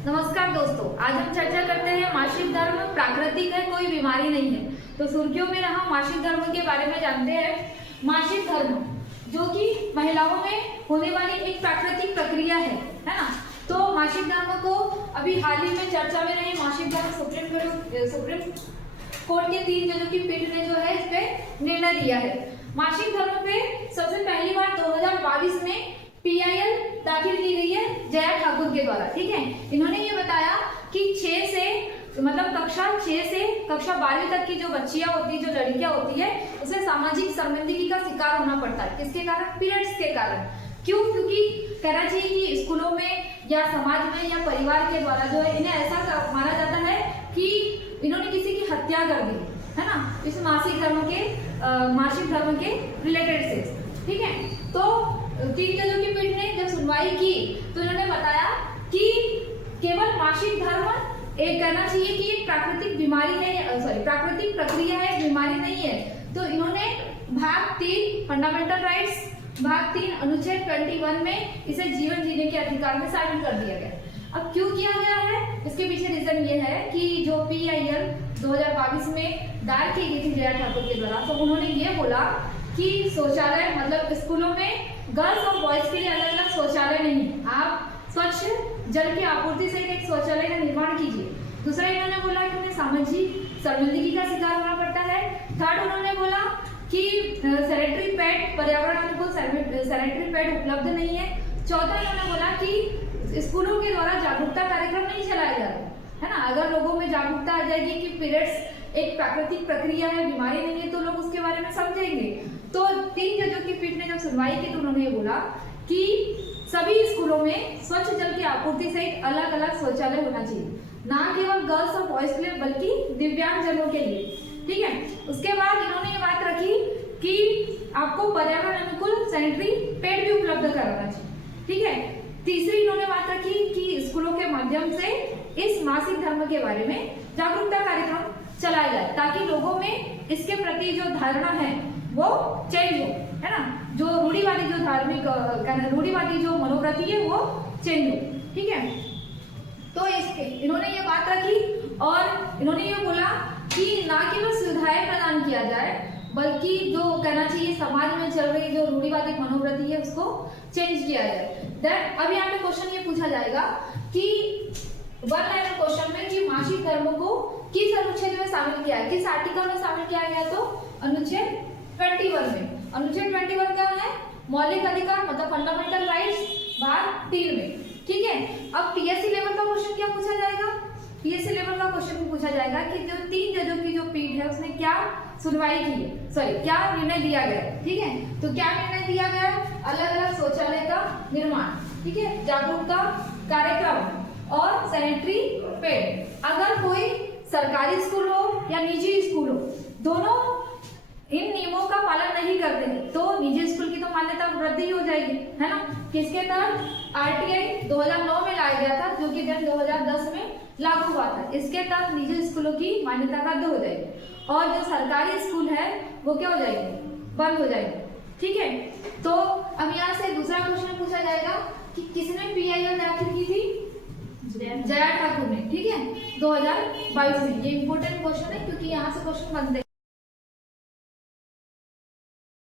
नमस्कार दोस्तों, आज हम चर्चा करते हैं मासिक धर्म प्राकृतिक है, कोई बीमारी नहीं है। तो सुर्खियों में हम मासिक धर्म के बारे में जानते हैं। मासिक धर्म जो कि महिलाओं में होने वाली एक प्राकृतिक प्रक्रिया है ना। तो मासिक धर्म को अभी हाल ही में चर्चा में रहे मासिक धर्म सुप्रीम कोर्ट के 3 जजों की पीठ ने जो है इस पे निर्णय दिया है। मासिक धर्म पे सबसे पहली बार 2022 में PIL दाखिल की गई है जया ठाकुर के द्वारा। ठीक है, इन्होंने ये बताया कि 6 से मतलब कक्षा 6 से कक्षा 12वीं तक की जो बच्चियां होती है, जो लड़कियां होती है, उसे सामाजिक शर्मिंदगी का शिकार होना पड़ता है। किसके कारण? पीरियड्स के कारण। क्यों? क्योंकि कहना चाहिए कि स्कूलों में या समाज में या परिवार के द्वारा जो है इन्हें ऐसा माना जाता है कि इन्होंने किसी की हत्या कर दी है ना, इस मासिक धर्म के रिलेटेड से। ठीक है, तो 3 जजों की पीठ ने जब सुनवाई की तो उन्होंने बताया कि केवल मासिक धर्म एक कहना चाहिए कि एक प्राकृतिक बीमारी नहीं, प्राकृतिक प्रक्रिया है, बीमारी नहीं है। तो इन्होंने भाग 3 फंडामेंटल राइट्स, भाग 3 अनुच्छेद 21 में इसे जीवन जीने के अधिकार में शामिल कर दिया गया। अब क्यों किया गया है, इसके पीछे रीजन ये है कि जो PIL 2022 में दायर की गई थी जया ठाकुर के द्वारा, तो उन्होंने ये बोला कि शौचालय मतलब स्कूलों में गर्ल्स और बॉयज के लिए अलग अलग शौचालय नहीं, आप स्वच्छ जल की आपूर्ति से एक शौचालय का निर्माण कीजिए। दूसरा इन्होंने बोला कि उन्हें सामाजिक शर्मिंदगी का शिकार होना पड़ता है। थर्ड उन्होंने बोला कि सैनिटरी पैड, पर्यावरण अनुकूल सैनिटरी पैड उपलब्ध नहीं है। चौथा इन्होंने बोला कि स्कूलों के द्वारा जागरूकता कार्यक्रम नहीं चलाया जा रहा है ना। अगर लोगों में जागरूकता आ जाएगी कि पीरियड्स एक प्राकृतिक प्रक्रिया है, बीमारी नहीं है, तो लोग उसके बारे में समझेंगे। तो 3 जजों की पीठ ने जब सुनवाई की तो उन्होंने ये बोला कि सभी स्कूलों में स्वच्छ जल की आपूर्ति से एक अलग अलग शौचालय होना चाहिए, ना केवल गर्ल्स और बॉयज के लिए बल्कि दिव्यांग जनों के लिए। ठीक है, उसके बाद इन्होंने ये बात रखी कि आपको पर्यावरण अनुकूल सैनिटरी पैड भी उपलब्ध कराना चाहिए। ठीक है, तीसरी इन्होंने बात रखी कि स्कूलों के माध्यम से इस मासिक धर्म के बारे में जागरूकता कार्यक्रम चलाया जाए ताकि लोगों में इसके प्रति जो धारणा है वो चेंज हो, है ना। जो रूढ़िवादी जो मनोवृत्ति है वो चेंज हो। ठीक है, तो इसके इन्होंने ये बात रखी और इन्होंने ये बोला कि ना केवल सुविधाएं प्रदान किया जाए बल्कि जो कहना चाहिए समाज में चल रही जो रूढ़िवादी मनोवृत्ति है उसको चेंज किया जाए। दैट अब यहाँ पे क्वेश्चन ये पूछा जाएगा कि 1 लाइन क्वेश्चन में कि मासिक धर्म को किस अनुच्छेद में शामिल किया है, किस आर्टिकल में शामिल किया गया? तो अनुच्छेद 21 में। अनुच्छेद 21 क्या है? मौलिक अधिकार मतलब फंडामेंटल राइट्स, भाग 3 में। ठीक है, अब PSC लेवल का क्वेश्चन क्या पूछा जाएगा? PSC लेवल का क्वेश्चन पूछा जाएगा कि जो 3 जजों की जो पीठ है उसने क्या सुनवाई की है, क्या निर्णय दिया गया। ठीक है, तो क्या निर्णय दिया गया? अलग अलग शौचालय का निर्माण, ठीक है, जागरूकता कार्यक्रम और सैनिटरी पैड। अगर कोई सरकारी स्कूल हो या निजी स्कूल हो, दोनों इन नियमों का पालन नहीं करते हैं तो निजी स्कूल की तो मान्यता रद्द ही हो जाएगी, है ना। किसके तहत? RTI 2009 में लाया गया था, जो कि 2010 में लागू हुआ था। इसके तहत निजी स्कूलों की मान्यता रद्द हो जाएगी और जो सरकारी स्कूल है वो क्या हो जाएंगे? बंद हो जाएंगे। ठीक है, तो अब यहाँ से दूसरा क्वेश्चन पूछा जाएगा कि किसने PIL दाखिल की थी? जया ठाकुर ने। ठीक है, 2022 में। ये इंपॉर्टेंट क्वेश्चन है क्योंकि यहाँ से क्वेश्चन बनते हैं।